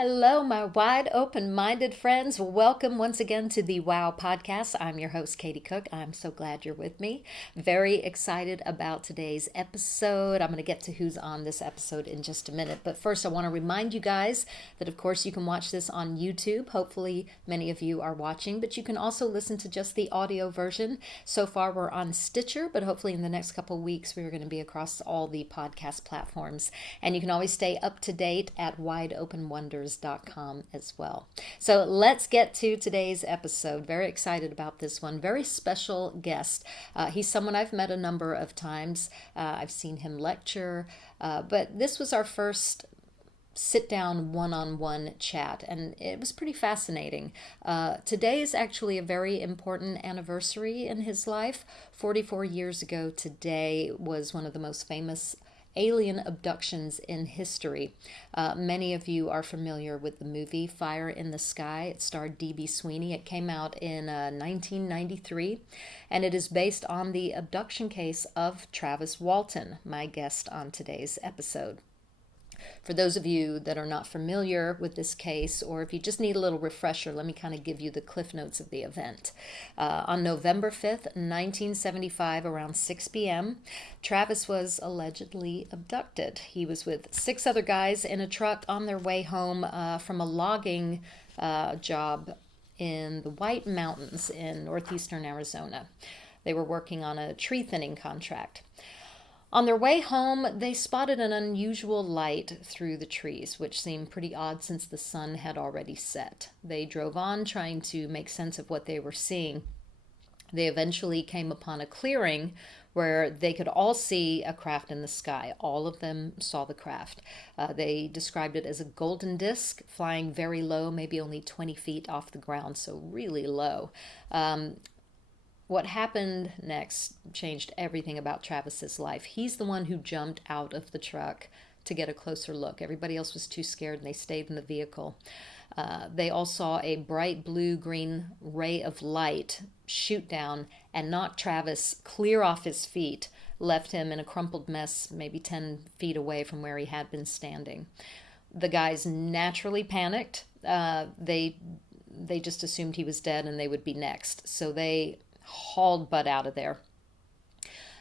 Hello, my wide open-minded friends. Welcome once again to the WOW Podcast. I'm your host, Katie Cook. I'm so glad you're with me. Very excited about today's episode. I'm going to get to who's on this episode in just a minute. But first, I want to remind you guys that, of course, you can watch this on YouTube. Hopefully, many of you are watching, but you can also listen to just the audio version. So far, we're on Stitcher, but hopefully in the next couple of weeks, we're going to be across all the podcast platforms. And you can always stay up to date at wideopenwonders.com as well. So let's get to today's episode. Very excited about this one. Very special guest. He's someone I've met a number of times. I've seen him lecture, but this was our first sit-down one-on-one chat, and it was pretty fascinating. Today is actually a very important anniversary in his life. 44 years ago today was one of the most famous alien abductions in history. Many of you are familiar with the movie Fire in the Sky. It starred D.B. Sweeney. It came out in 1993, and it is based on the abduction case of Travis Walton, my guest on today's episode. For those of you that are not familiar with this case, or if you just need a little refresher, let me kind of give you the cliff notes of the event. On November 5th, 1975, around 6 p.m., Travis was allegedly abducted. He was with 6 other guys in a truck on their way home from a logging job in the White Mountains in northeastern Arizona. They were working on a tree thinning contract. On their way home, they spotted an unusual light through the trees, which seemed pretty odd since the sun had already set. They drove on, trying to make sense of what they were seeing. They eventually came upon a clearing where they could all see a craft in the sky. All of them saw the craft. They described it as a golden disc flying very low, maybe only 20 feet off the ground, so really low. What happened next changed everything about Travis's life. He's the one who jumped out of the truck to get a closer look. Everybody else was too scared and they stayed in the vehicle. They all saw a bright blue-green ray of light shoot down and knock Travis clear off his feet, left him in a crumpled mess maybe 10 feet away from where he had been standing. The guys naturally panicked. They just assumed he was dead and they would be next. So they hauled butt out of there,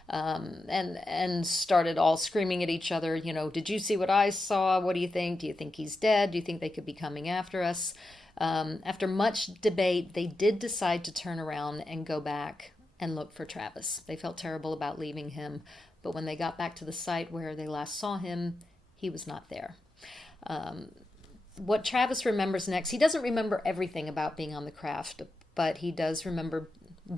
and started all screaming at each other, did you see what I saw? What do you think? Do you think he's dead? Do you think they could be coming after us? After much debate, they did decide to turn around and go back and look for Travis. They felt terrible about leaving him, but when they got back to the site where they last saw him, he was not there. What Travis remembers next, he doesn't remember everything about being on the craft, but he does remember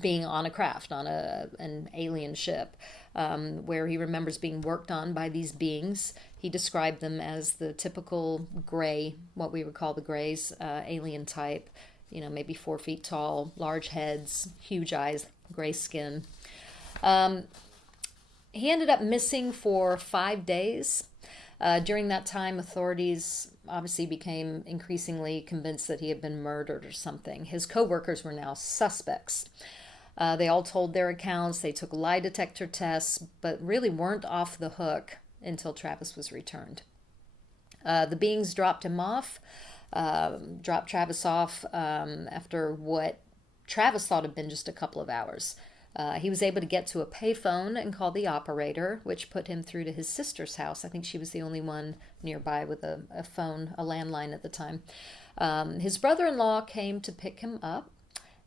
being on a craft, on an alien ship, where he remembers being worked on by these beings. He described them as the typical gray, what we would call the grays, alien type, maybe 4 feet tall, large heads, huge eyes, gray skin. He ended up missing for 5 days. During that time, authorities obviously became increasingly convinced that he had been murdered or something. His co-workers were now suspects. They all told their accounts. They took lie detector tests, but really weren't off the hook until Travis was returned. The beings dropped Travis off after what Travis thought had been just a couple of hours. He was able to get to a payphone and call the operator, which put him through to his sister's house. I think she was the only one nearby with a phone, a landline at the time. His brother-in-law came to pick him up,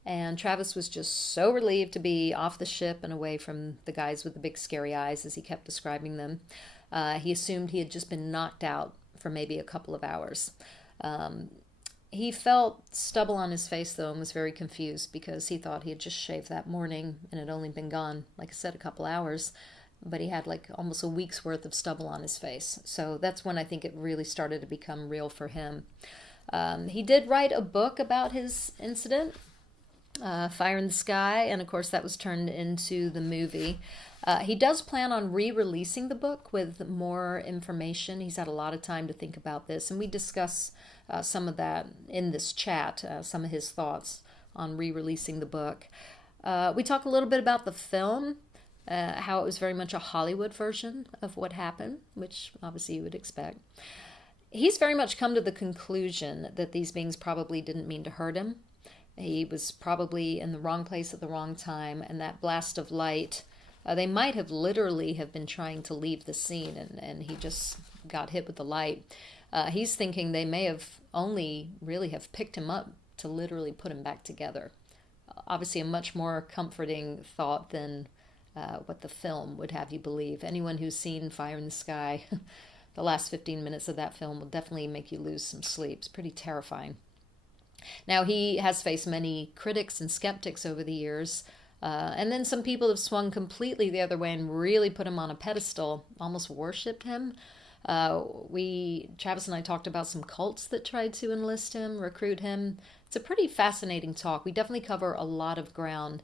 and Travis was just so relieved to be off the ship and away from the guys with the big scary eyes, as he kept describing them. He assumed he had just been knocked out for maybe a couple of hours. He felt stubble on his face, though, and was very confused because he thought he had just shaved that morning and had only been gone, like I said, a couple hours. But he had like almost a week's worth of stubble on his face. So that's when I think it really started to become real for him. He did write a book about his incident, Fire in the Sky, and of course that was turned into the movie. He does plan on re-releasing the book with more information. He's had a lot of time to think about this, and we discuss some of that in this chat, some of his thoughts on re-releasing the book. We talk a little bit about the film, how it was very much a Hollywood version of what happened, which obviously you would expect. He's very much come to the conclusion that these beings probably didn't mean to hurt him. He was probably in the wrong place at the wrong time, and that blast of light, they might have literally have been trying to leave the scene, and he just got hit with the light. He's thinking they may have only really have picked him up to literally put him back together. Obviously, a much more comforting thought than what the film would have you believe. Anyone who's seen Fire in the Sky, the last 15 minutes of that film will definitely make you lose some sleep. It's pretty terrifying. Now, he has faced many critics and skeptics over the years, and then some people have swung completely the other way and really put him on a pedestal, almost worshipped him. Travis and I talked about some cults that tried to enlist him, recruit him. It's a pretty fascinating talk. We definitely cover a lot of ground.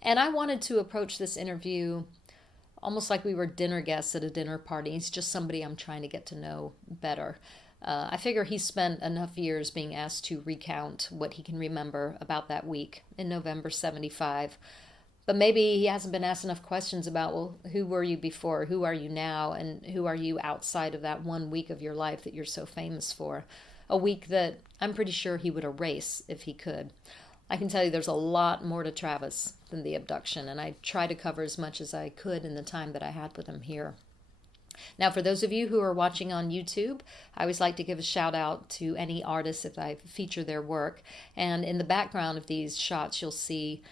And I wanted to approach this interview almost like we were dinner guests at a dinner party. He's just somebody I'm trying to get to know better. I figure he spent enough years being asked to recount what he can remember about that week in November 75. But maybe he hasn't been asked enough questions about, well, who were you before? Who are you now? And who are you outside of that 1 week of your life that you're so famous for? A week that I'm pretty sure he would erase if he could. I can tell you there's a lot more to Travis than the abduction, and I try to cover as much as I could in the time that I had with him here. Now, for those of you who are watching on YouTube, I always like to give a shout out to any artists if I feature their work. And in the background of these shots, you'll see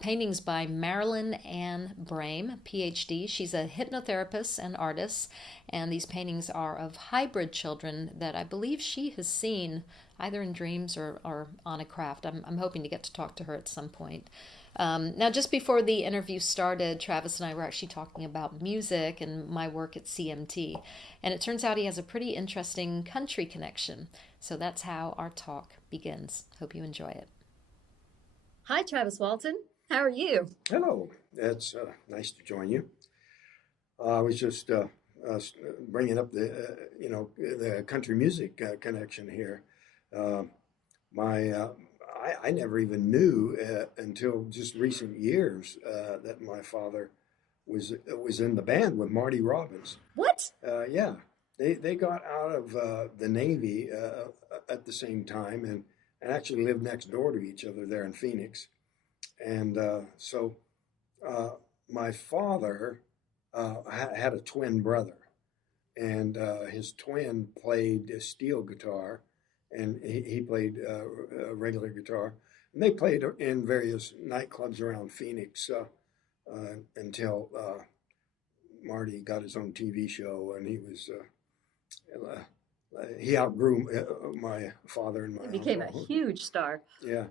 paintings by Marilyn Ann Brame, PhD. She's a hypnotherapist and artist, and these paintings are of hybrid children that I believe she has seen either in dreams or on a craft. I'm hoping to get to talk to her at some point. Now, just before the interview started, Travis and I were actually talking about music and my work at CMT, and it turns out he has a pretty interesting country connection. So that's how our talk begins. Hope you enjoy it. Hi, Travis Walton. How are you? Hello, it's nice to join you. I was just bringing up the country music connection here. I never even knew until just recent years that my father was in the band with Marty Robbins. What? Yeah, they got out of the Navy at the same time and actually lived next door to each other there in Phoenix. And so my father had a twin brother, and his twin played a steel guitar, and he played a regular guitar. And they played in various nightclubs around Phoenix until Marty got his own TV show, and he outgrew my father and my He became uncle. a huge star. Yeah,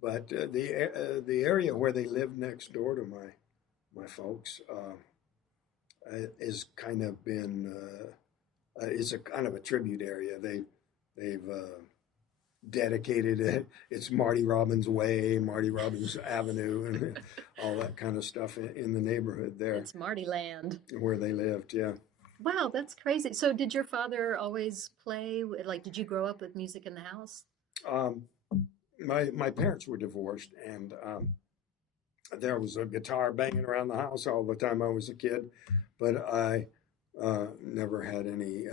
but the area where they lived next door to my folks is kind of been it's a kind of a tribute area. They've dedicated it. It's Marty Robbins Way, Marty Robbins Avenue, and all that kind of stuff in the neighborhood there. It's Marty Land. Where they lived, yeah. Wow, that's crazy. So did your father always play? Like, did you grow up with music in the house? My parents were divorced, and there was a guitar banging around the house all the time I was a kid, but I never had any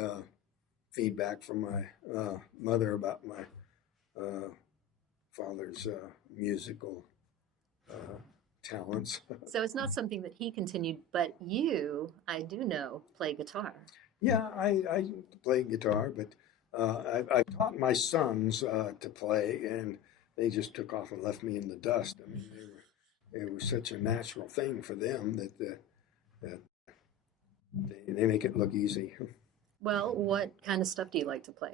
feedback from my mother about my father's musical talents. So it's not something that he continued, but you, I do know, play guitar. Yeah, I play guitar, but I taught my sons to play, and they just took off and left me in the dust. I mean, it was such a natural thing for them that they make it look easy. Well, what kind of stuff do you like to play?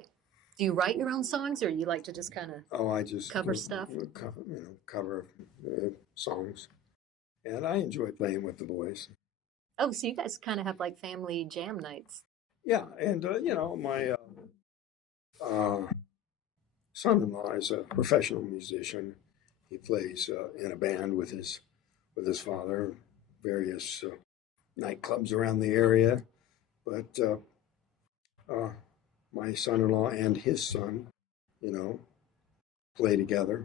Do you write your own songs, or you like to just kind of I just cover stuff? Cover songs, and I enjoy playing with the boys. Oh, so you guys kind of have like family jam nights. Yeah, and my son-in-law is a professional musician. He plays in a band with his father, various nightclubs around the area. But my son-in-law and his son, play together.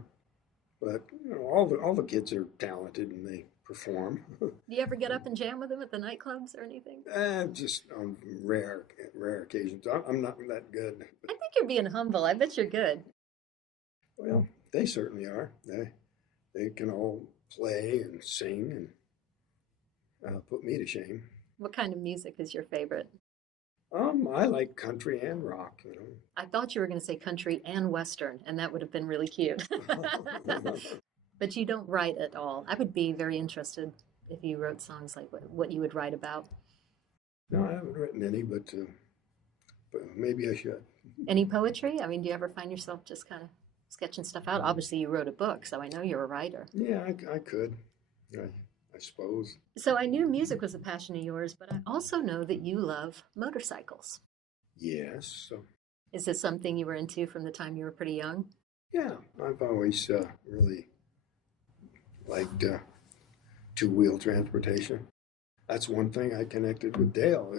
But you know, all the kids are talented and they perform. Do you ever get up and jam with them at the nightclubs or anything? Just on rare occasions. I'm not that good. I think you're being humble. I bet you're good. Well, they certainly are. They can all play and sing and put me to shame. What kind of music is your favorite? I like country and rock, you I thought you were going to say country and western, and that would have been really cute. know. But you don't write at all. I would be very interested if you wrote songs like what you would write about. No, I haven't written any, but maybe I should. Any poetry? I mean, do you ever find yourself just kind of sketching stuff out? Obviously, you wrote a book, so I know you're a writer. Yeah, I could. I suppose. So I knew music was a passion of yours, but I also know that you love motorcycles. Yes. So, Is this something you were into from the time you were pretty young? yeah, I've always really liked two-wheel transportation. That's one thing I connected with Dale.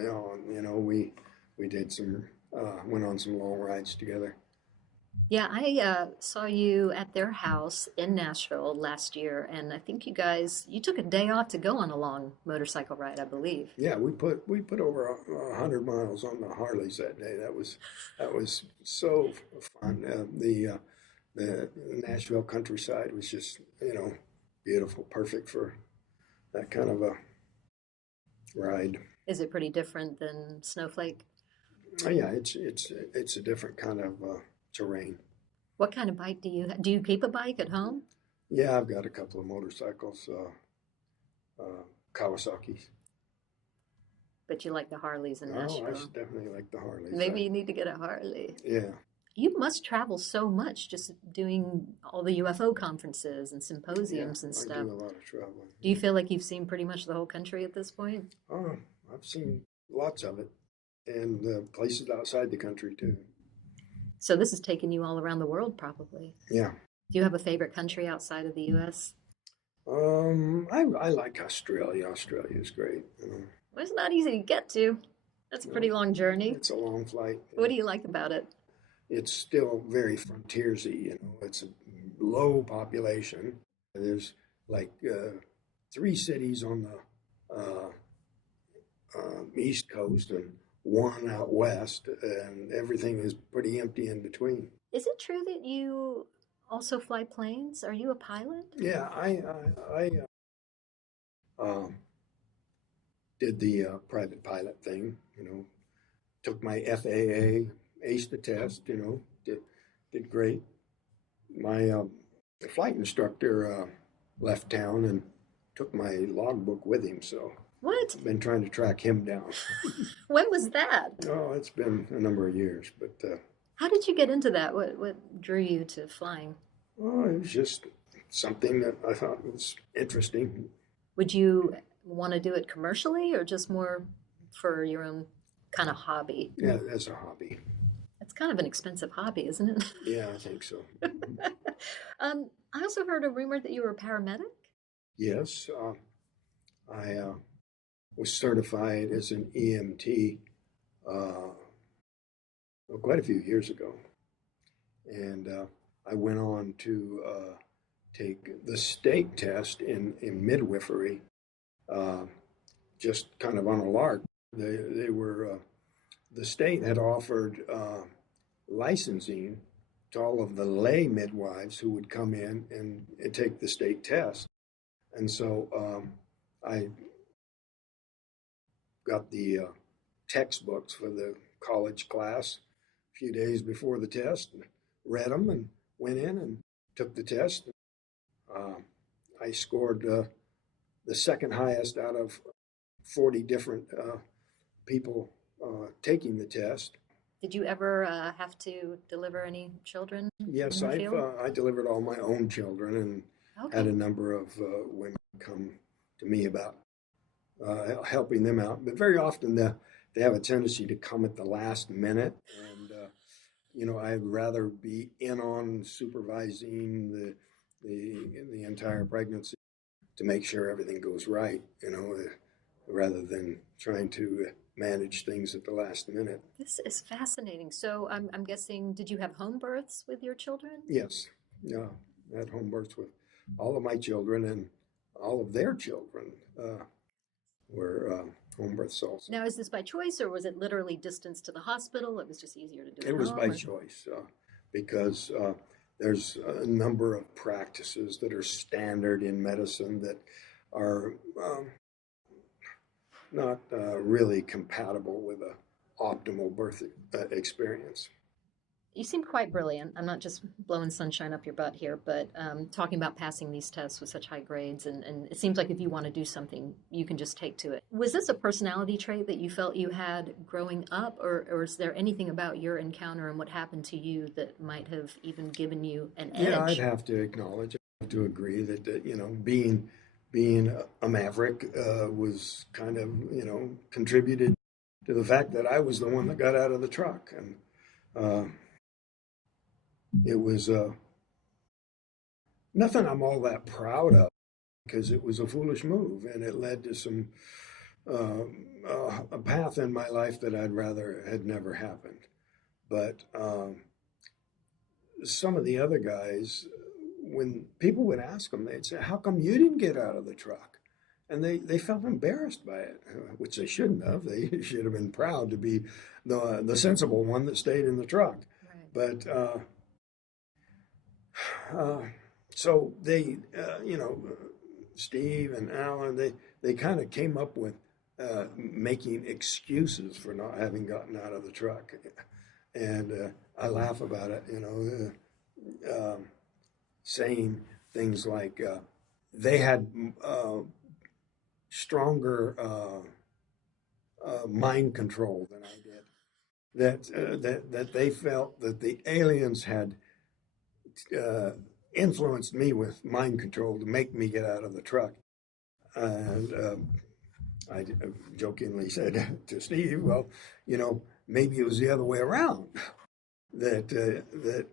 We did some went on some long rides together. Yeah, I saw you at their house in Nashville last year, and I think you took a day off to go on a long motorcycle ride, I believe. Yeah, we put over 100 miles on the Harleys that day. That was so fun. The Nashville countryside was just beautiful, perfect for that kind of a ride. Is it pretty different than Snowflake? Yeah, it's a different kind of terrain. What kind of bike do you keep a bike at home? Yeah, I've got a couple of motorcycles, Kawasaki's. But you like the Harleys in Oh, I Nashville. definitely like the Harleys. Maybe you need to get a Harley. Yeah. You must travel so much just doing all the UFO conferences and Yeah, symposiums and I stuff. do a lot of traveling. Do you feel like you've seen pretty much the whole country at this point? Oh, I've seen lots of it, and places outside the country too. So this has taken you all around the world, probably. Yeah. Do you have a favorite country outside of the US? I like Australia. Australia is great. Well, it's not easy to get to. That's a pretty long journey. It's a long flight. What do you like about it? It's still very frontiersy. It's a low population. There's like 3 cities on the East Coast and one out west, and everything is pretty empty in between. Is it true that you also fly planes? Are you a pilot? Yeah, I did the private pilot thing. Took my FAA, aced the test. Did great. My flight instructor left town and took my logbook with him, so What? I've been trying to track him down. When was that? Oh, it's been a number of years, but How did you get into that? What drew you to flying? oh, it was just something that I thought was interesting. Would you want to do it commercially or just more for your own kind of hobby? Yeah, as a hobby. It's kind of an expensive hobby, isn't it? Yeah, I think so. I also heard a rumor that you were a paramedic. Yes, I was certified as an EMT quite a few years ago, and I went on to take the state test in midwifery, just kind of on a lark. They were the state had offered licensing to all of the lay midwives who would come in and take the state test, and so I got the textbooks for the college class a few days before the test, and read them, and went in and took the test. I scored the second highest out of 40 different people taking the test. Did you ever have to deliver any children Yes, in the field? I delivered all my own children and had Okay. a number of women come to me about helping them out. But very often they have a tendency to come at the last minute, and I'd rather be in on supervising the entire pregnancy to make sure everything goes right. Rather than trying to manage things at the last minute. This is fascinating. So I'm guessing, did you have home births with your children? Yes, yeah, had home births with all of my children, and all of their children were home births also. Now, is this by choice, or was it literally distance to the hospital? It was just easier to do It at was home? by choice because there's a number of practices that are standard in medicine that are not really compatible with a optimal birth experience. You seem quite brilliant. I'm not just blowing sunshine up your butt here, but talking about passing these tests with such high grades, and it seems like if you want to do something, you can just take to it. Was this a personality trait that you felt you had growing up, or is there anything about your encounter and what happened to you that might have even given you an edge? Yeah, I'd have to acknowledge, I have to agree that you know, being a maverick was kind of, you know, contributed to the fact that I was the one that got out of the truck, and it was nothing I'm all that proud of because it was a foolish move and it led to some a path in my life that I'd rather had never happened. But some of the other guys, when people would ask them, they'd say, "How come you didn't get out of the truck?" And they felt embarrassed by it, which they shouldn't have. They should have been proud to be the sensible one that stayed in the truck. Right. But so they, you know, Steve and Alan, they kind of came up with making excuses for not having gotten out of the truck, and I laugh about it, you know, saying things like they had stronger mind control than I did. That they felt that the aliens had influenced me with mind control to make me get out of the truck. And I jokingly said to Steve, "Well, you know, maybe it was the other way around. That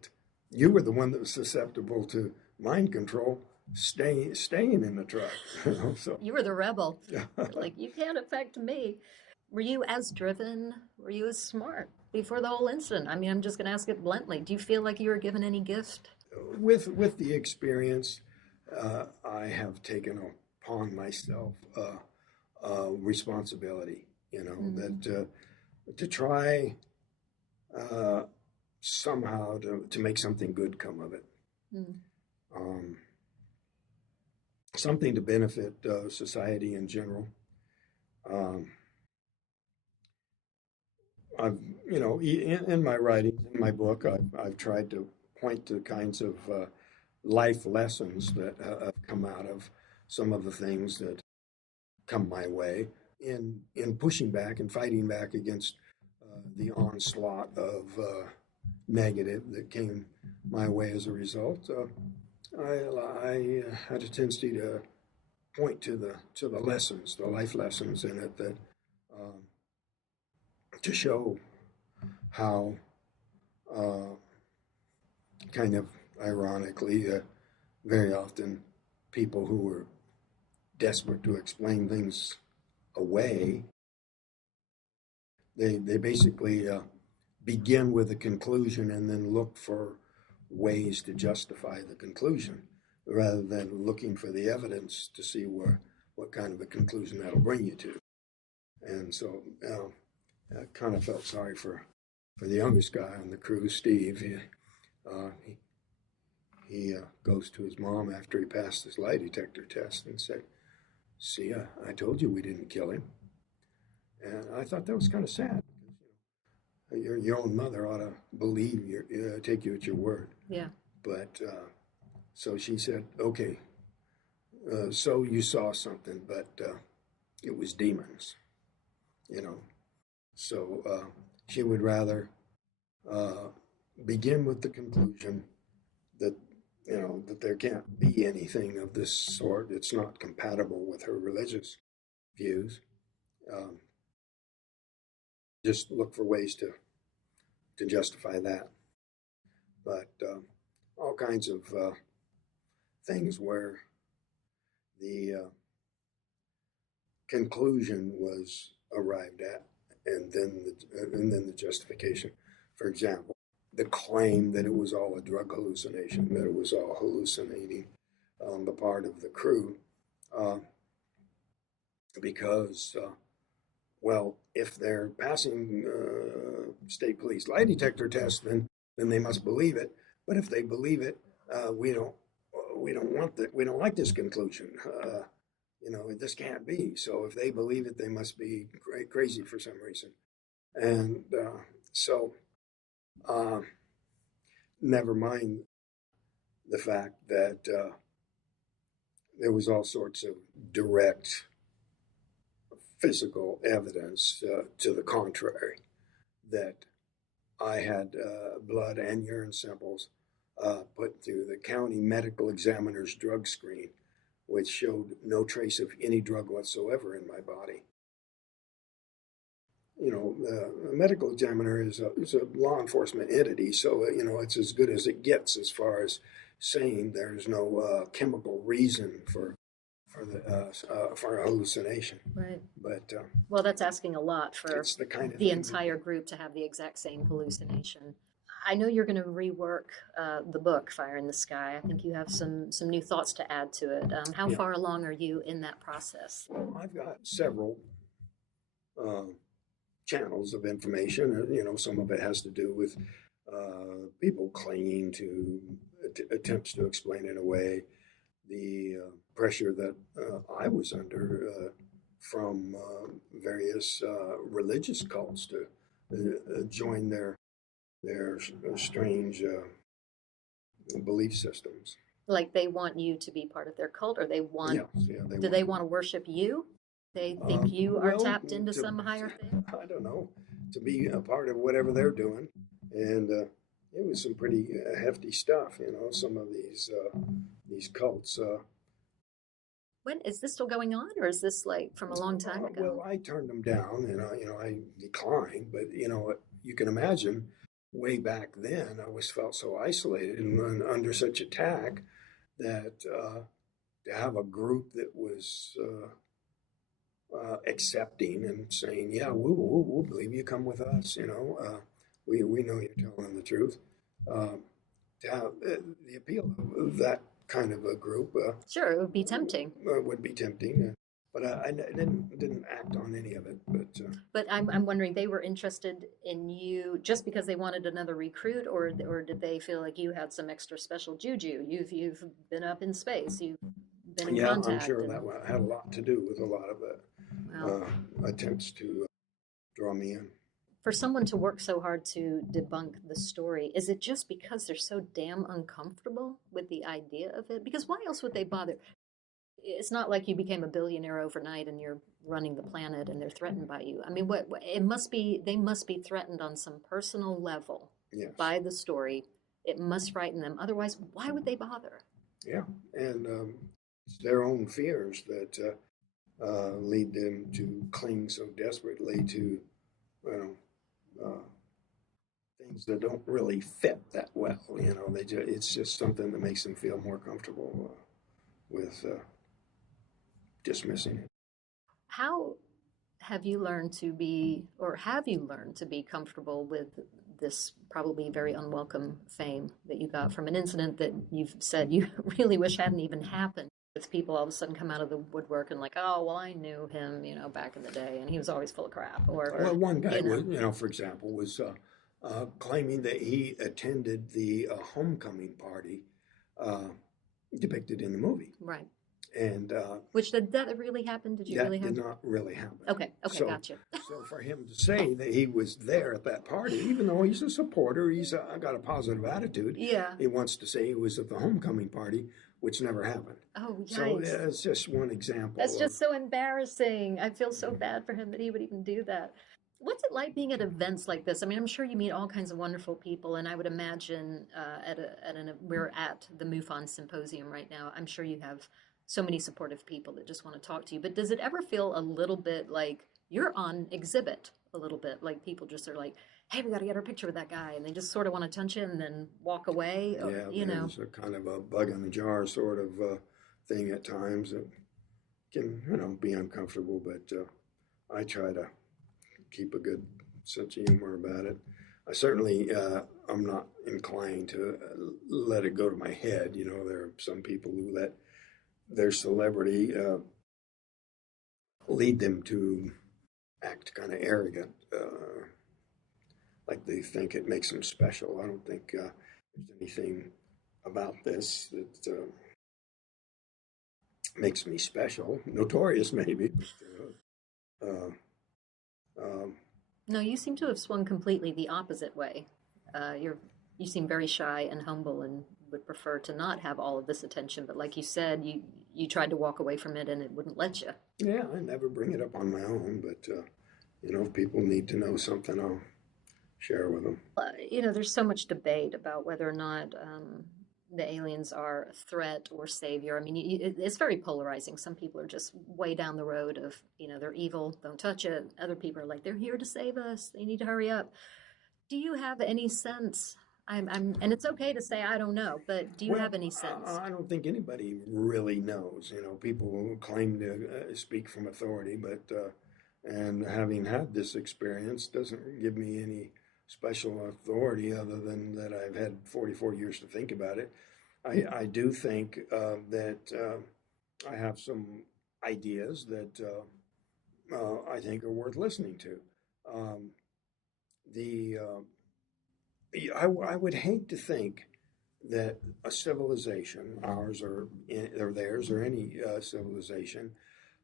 you were the one that was susceptible to mind control, staying in the truck." You know, so You were the rebel. You're like, you can't affect me. Were you as driven? Were you as smart before the whole incident? I mean, I'm just going to ask it bluntly. Do you feel like you were given any gift? with the experience, I have taken upon myself responsibility. You know, that to try somehow to make something good come of it. Um, Something to benefit society in general. Um, I've, you know, in my writings, in my book, I've tried to point to kinds of life lessons that have come out of some of the things that come my way in pushing back and fighting back against the onslaught of negative that came my way as a result. I had a tendency to point to the lessons, the life lessons in it that um, to show how kind of ironically, very often people who were desperate to explain things away, they basically begin with a conclusion and then look for ways to justify the conclusion rather than looking for the evidence to see what kind of a conclusion that'll bring you to. And so I kind of felt sorry for the youngest guy on the crew, Steve. He goes to his mom after he passed his lie detector test and said, "See, I told you we didn't kill him." And I thought that was kind of sad. Your own mother ought to believe take you at your word. Yeah. But so she said, "Okay, so you saw something, but it was demons, you know." So she would rather uh, begin with the conclusion that, you know, that there can't be anything of this sort. It's not compatible with her religious views. Um, just look for ways to justify that. But all kinds of things where the conclusion was arrived at, and then the justification. For example, the claim that it was all a drug hallucination, that it was all hallucinating on the part of the crew, uh, because, well, if they're passing state police lie detector tests, then they must believe it. But if they believe it, we don't want that. We don't like this conclusion. This can't be. So if they believe it, they must be crazy for some reason. And so, uh, never mind the fact that there was all sorts of direct physical evidence to the contrary, that I had blood and urine samples put through the county medical examiner's drug screen, which showed no trace of any drug whatsoever in my body. The medical examiner is a law enforcement entity, so it's as good as it gets as far as saying there's no chemical reason for a hallucination. Right. But well, that's asking a lot for it's the kind of the thing entire group to have the exact same hallucination. I know you're going to rework the book Fire in the Sky. I think you have some new thoughts to add to it. How Yeah. far along are you in that process? Well, I've got several channels of information. Some of it has to do with people clinging to attempts to explain it away, the pressure that I was under from various religious cults to join their strange belief systems. Like they want you to be part of their cult, or they want? Yeah, do they want to worship you? They think you are tapped into some higher thing? I don't know, to be a part of whatever they're doing. And it was some pretty hefty stuff, some of these cults. When is this still going on, or is this like from a long time ago? Well, I turned them down, and I declined. But you can imagine, way back then, I was felt so isolated and under such attack that to have a group that was accepting and saying, "Yeah, we'll believe you. Come with us." We know you're telling the truth. To have the appeal of that kind of a group, Sure, it would be tempting. would be tempting. But I didn't act on any of it. But I'm wondering, they were interested in you just because they wanted another recruit, or did they feel like you had some extra special juju? You've been up in space. You've been in contact. I'm sure that had a lot to do with a lot of it. Well, Attempts to draw me in. For someone to work so hard to debunk the story, is it just because they're so damn uncomfortable with the idea of it? Because why else would they bother? It's not like you became a billionaire overnight and you're running the planet and they're threatened by you. I mean, what it must be, they must be threatened on some personal level. Yes. By the story. It must frighten them. Otherwise, why would they bother? Yeah, and it's their own fears that lead them to cling so desperately to, things that don't really fit that well. It's just something that makes them feel more comfortable with dismissing it. How have you learned to be comfortable with this probably very unwelcome fame that you got from an incident that you've said you really wish hadn't even happened? With people all of a sudden come out of the woodwork and like, oh, well, I knew him, back in the day, and he was always full of crap. Or one guy was, for example, was claiming that he attended the homecoming party depicted in the movie. Right. And which did that really happen? Did you really happen? That did not really happen. Okay, so, gotcha. So for him to say that he was there at that party, even though he's a supporter, he's got a positive attitude. Yeah. He wants to say he was at the homecoming party, which never happened. Oh, yikes. So it's just one example. That's just so embarrassing. I feel so bad for him that he would even do that. What's it like being at events like this? I mean, I'm sure you meet all kinds of wonderful people, and I would imagine we're at the MUFON Symposium right now. I'm sure you have so many supportive people that just want to talk to you. But does it ever feel a little bit like you're on exhibit a little bit? Like people just are like, hey, we got to get our picture with that guy. And they just sort of want to touch you and then walk away. Yeah, there's a kind of a bug in the jar sort of thing at times that can, be uncomfortable. But I try to keep a good sense of humor about it. I certainly I'm not inclined to let it go to my head. You know, there are some people who let their celebrity lead them to act kind of arrogant, like they think it makes them special. I don't think there's anything about this that makes me special. Notorious, maybe. But, um, No, you seem to have swung completely the opposite way. You seem very shy and humble and would prefer to not have all of this attention. But like you said, you tried to walk away from it and it wouldn't let you. yeah, I never bring it up on my own, but you know, if people need to know something, I'll share with them. There's so much debate about whether or not the aliens are a threat or savior. I mean, it's very polarizing. Some people are just way down the road of, they're evil, don't touch it. Other people are like, they're here to save us. They need to hurry up. Do you have any sense? And it's okay to say I don't know, but do you Well, have any sense? I don't think anybody really knows. You know, people claim to speak from authority, but and having had this experience doesn't give me any special authority other than that I've had 44 years to think about it. I do think that I have some ideas that I think are worth listening to. Um, the I would hate to think that a civilization, ours or theirs or any civilization,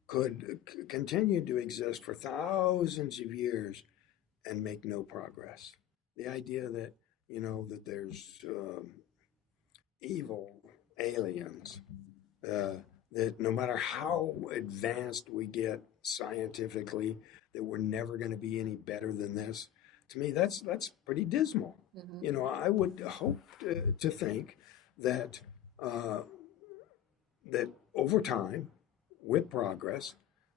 could continue to exist for thousands of years and make no progress. The idea that that there's evil aliens, uh, that no matter how advanced we get scientifically, that we're never going to be any better than this. To me, that's pretty dismal. Hmm. You know, I would hope to think that uh, that over time, with progress,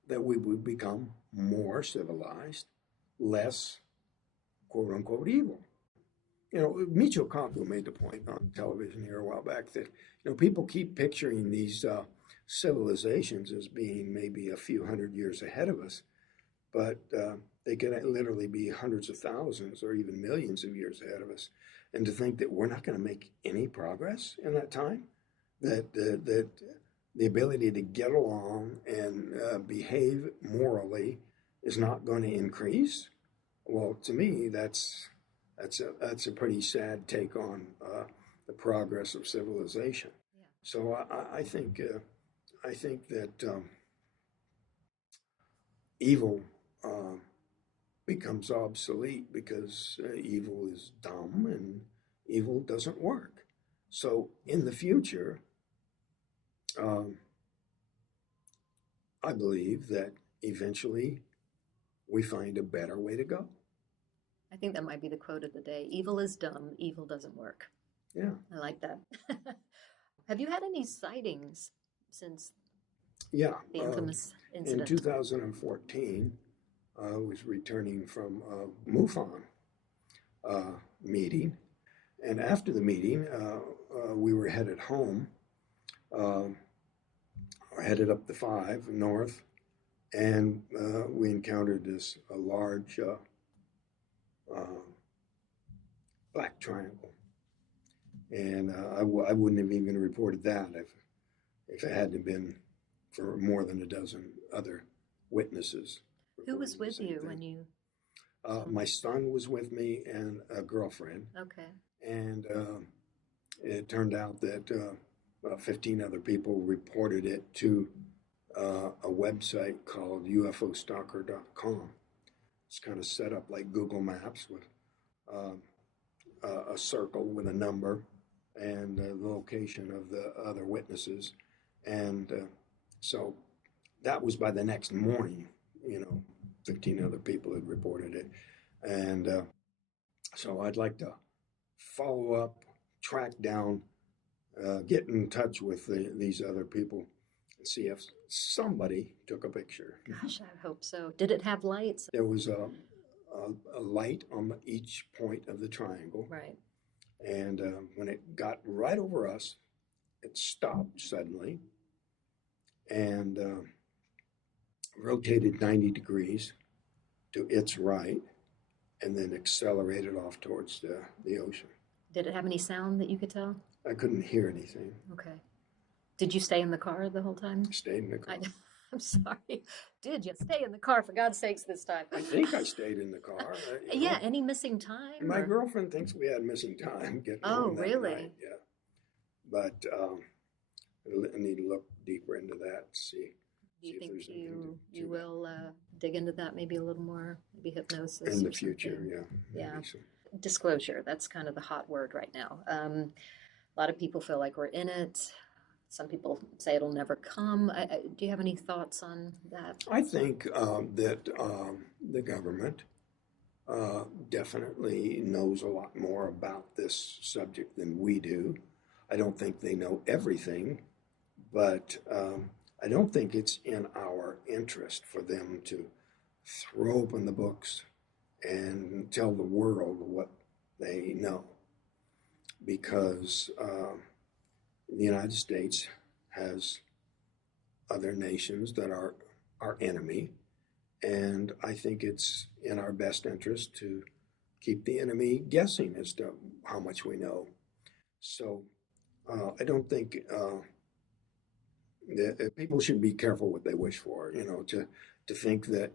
that we would become more civilized, less quote unquote evil. You know, Michio Kaku made the point on television here a while back that people keep picturing these civilizations as being maybe a few hundred years ahead of us, but they can literally be hundreds of thousands or even millions of years ahead of us. And to think that we're not going to make any progress in that time, that the ability to get along and behave morally is not going to increase. Well, to me, that's a pretty sad take on the progress of civilization. Yeah. So I think that evil uh, becomes obsolete because evil is dumb and evil doesn't work. So in the future, um, I believe that eventually we find a better way to go. I think that might be the quote of the day. Evil is dumb, evil doesn't work. Yeah, I like that. Have you had any sightings since yeah. the infamous In incident? 2014, I was returning from a MUFON meeting, and after the meeting, we were headed home, uh, headed up the 5 north, and we encountered this a large uh, black triangle. And I wouldn't have even reported that if it hadn't been for more than a dozen other witnesses Who was reporting the with same you thing. when you My son was with me and a girlfriend, Okay. and it turned out that about 15 other people reported it to a website called UFOstalker.com. It's kind of set up like Google Maps with uh, a circle with a number and the location of the other witnesses. And so that was by the next morning, 15 other people had reported it. And so I'd like to follow up, track down, get in touch with these other people and see if somebody took a picture. Gosh, I hope so. Did it have lights? There was a light on each point of the triangle. Right. And when it got right over us, it stopped suddenly and rotated 90 degrees to its right and then accelerated off towards the ocean. Did it have any sound that you could tell? I couldn't hear anything. Okay. Did you stay in the car the whole time? Stayed in the car. I'm sorry. Did you stay in the car, for God's sakes, this time? I think I stayed in the car. Yeah, any missing time? My girlfriend thinks we had missing time getting home that really? night. Yeah. But I need to look deeper into that, see. Do you think you will dig into that maybe a little more, maybe hypnosis? In the future, yeah. Yeah. Disclosure, that's kind of the hot word right now. A lot of people feel like we're in it. Some people say it'll never come. Do you have any thoughts on that? I think that the government definitely knows a lot more about this subject than we do. I don't think they know everything, but I don't think it's in our interest for them to throw open the books and tell the world what they know, because the United States has other nations that are our enemy, and I think it's in our best interest to keep the enemy guessing as to how much we know. So I don't think that people should be careful what they wish for, to think that,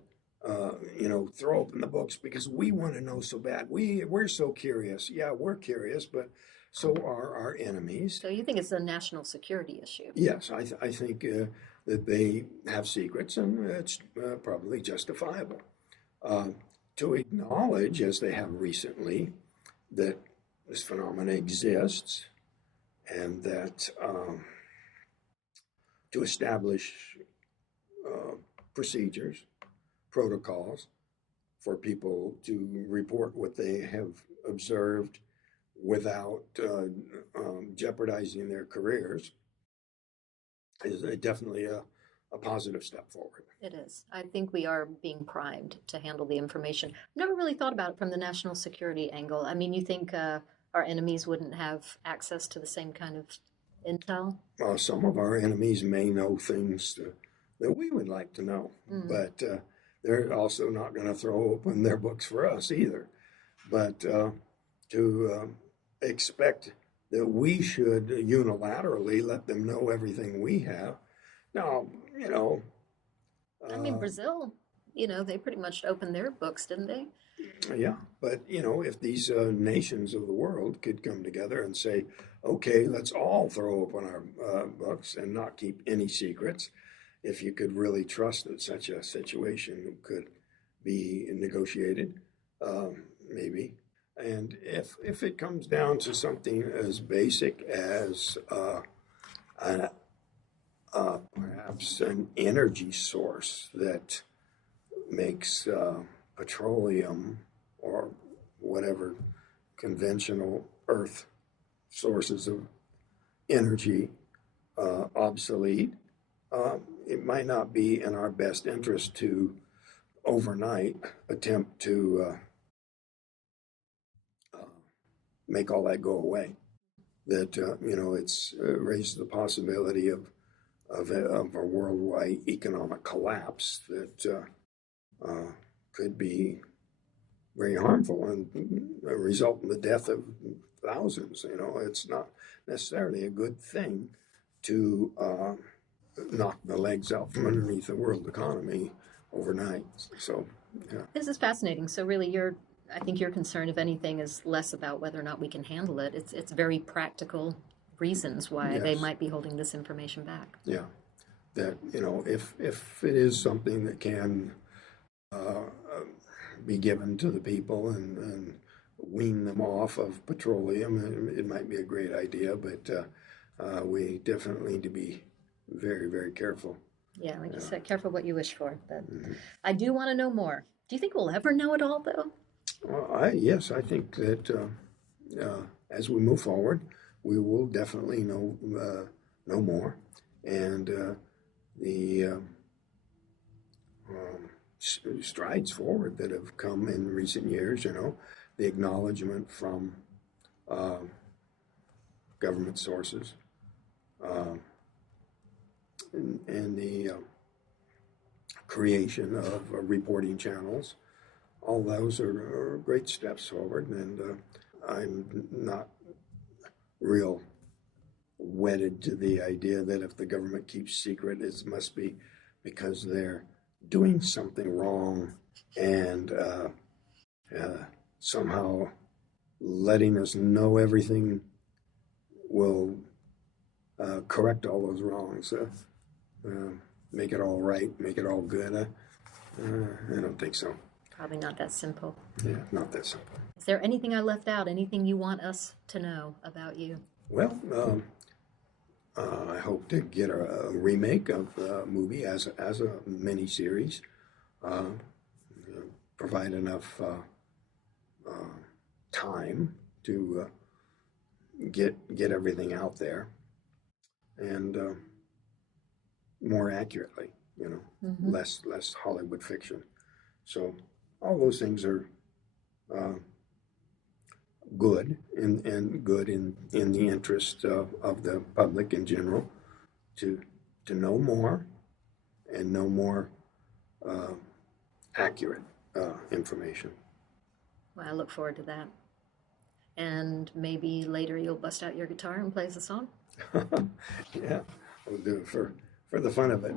throw open the books because we want to know so bad. We're so curious. Yeah, we're curious, but so are our enemies. So you think it's a national security issue? Yes, I think that they have secrets, and it's probably justifiable. To acknowledge, as they have recently, that this phenomenon exists, and that to establish procedures, protocols for people to report what they have observed without jeopardizing their careers is definitely a positive step forward. It is. I think we are being primed to handle the information. I've never really thought about it from the national security angle. I mean, you think our enemies wouldn't have access to the same kind of intel? Some of our enemies may know things that we would like to know, but they're also not going to throw open their books for us either. But to expect that we should unilaterally let them know everything we have. Now, I mean, Brazil, they pretty much opened their books, didn't they? Yeah, but, if these nations of the world could come together and say, okay, let's all throw open our books and not keep any secrets, if you could really trust that such a situation could be negotiated, maybe. And if it comes down to something as basic as perhaps an energy source that makes petroleum or whatever conventional earth sources of energy obsolete, it might not be in our best interest to overnight attempt to make all that go away. That it's raises the possibility of a worldwide economic collapse that could be very harmful and result in the death of thousands. It's not necessarily a good thing to knock the legs out from underneath the world economy overnight. So, yeah. This is fascinating. So really, I think your concern, if anything, is less about whether or not we can handle it. It's very practical reasons why they might be holding this information back. Yeah, that if it is something that can be given to the people and wean them off of petroleum, it might be a great idea. But we definitely need to be very, very careful. Yeah, like you said, careful what you wish for. But I do want to know more. Do you think we'll ever know it all, though? Yes, I think that as we move forward, we will definitely know more, and the strides forward that have come in recent years. The acknowledgement from government sources, and the creation of reporting channels. All those are great steps forward, and I'm not real wedded to the idea that if the government keeps secret, it must be because they're doing something wrong and somehow letting us know everything will correct all those wrongs, make it all right, make it all good. I don't think so. Probably not that simple. Yeah, not that simple. Is there anything I left out? Anything you want us to know about you? Well, I hope to get a remake of the movie as a mini series. Provide enough time to get everything out there, and more accurately, less Hollywood fiction. So all those things are good and good in the interest of the public in general to know more and know more accurate information. Well, I look forward to that. And maybe later you'll bust out your guitar and play us a song? Yeah, I'll do it for the fun of it.